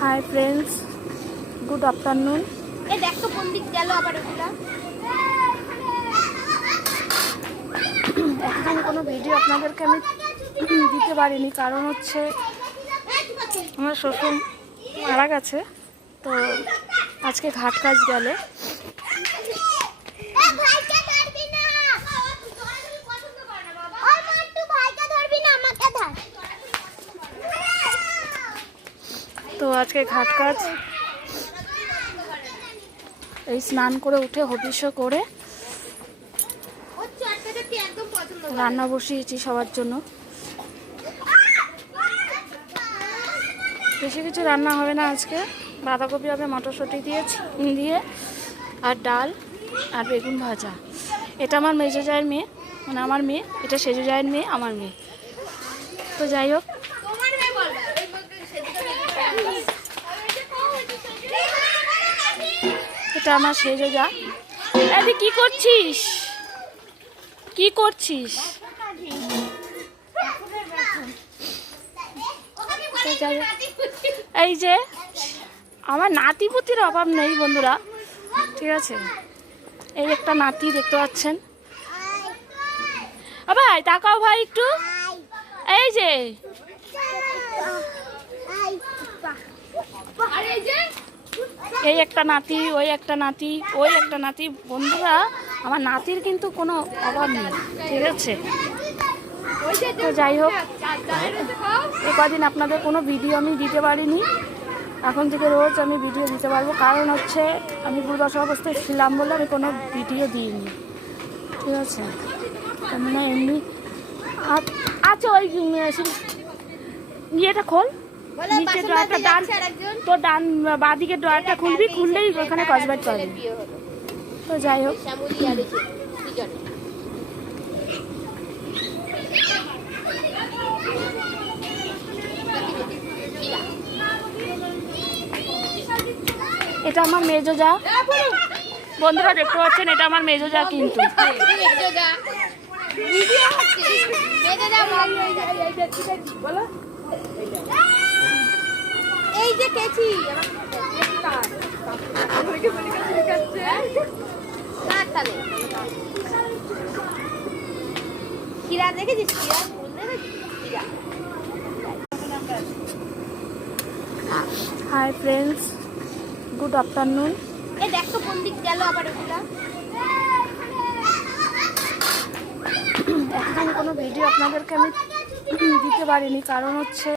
Hi friends, good afternoon. এই দেখ তো কোন দিক গেল আবার ওগুলা। এখন কোনো ভিডিও আপনাদেরকে আমি দিতে পারিনি, কারণ হচ্ছে আমার শ্বশুর মারা গেছে, তো আজকে ঘাট কাজ গেল। তো আজকে ঘাট কাজ, এই স্নান করে উঠে হবিষ্য করে রান্না বসিয়েছি সবার জন্য। বেশি কিছু রান্না হবে না আজকে, বাঁধাকপি হবে মটরশুঁটি দিয়ে আর ডাল আর বেগুন ভাজা। এটা আমার মেজো জায়ের মেয়ে, মানে আমার মেয়ে, এটা সেজো জায়ের মেয়ে, আমার মেয়ে। তো যাই হোক, এটা আমার সেজো যা। তুই কি করছিস, কি করছিস? এই যে আমার নাতিপুতির অভাব নেই বন্ধুরা, ঠিক আছে। এই একটা নাতি দেখতে পাচ্ছেন। ভাই তাকাও ভাই একটু, এই যে এই একটা নাতি, ওই একটা নাতি, ওই একটা নাতি। বন্ধুরা, আমার নাতির কিন্তু কোনো অভাব নেই, ঠিক আছে। তো যাই হোক, এ কদিন আপনাদের কোনো ভিডিও আমি দিতে পারিনি, এখন থেকে রোজ আমি ভিডিও দিতে পারবো। কারণ হচ্ছে আমি গুরুদশা অবস্থায় ছিলাম বলে আমি কোনো ভিডিও দিইনি, ঠিক আছে। কেননা এমনি আচ্ছা, ওই ইয়েটা খোল, নিচে ড্রয়ারটা ডান, তোর ডান বাঁদিকে ড্রয়ারটা খুলবি, খুললেই ওখানে কসবাইট পাবি। তো যাই হোক, এটা আমার মেজো যা। বন্ধুরা দেখতে পাচ্ছেন, এটা আমার মেজো যা কিন্তু। এই যে কেছি কিরা দেখেছিস? Hi friends, good afternoon. এই দেখ তো কোন দিক গেল আবার ওগুলা। এখন কোনো ভিডিও আপনাদেরকে আমি দিতে পারিনি, কারণ হচ্ছে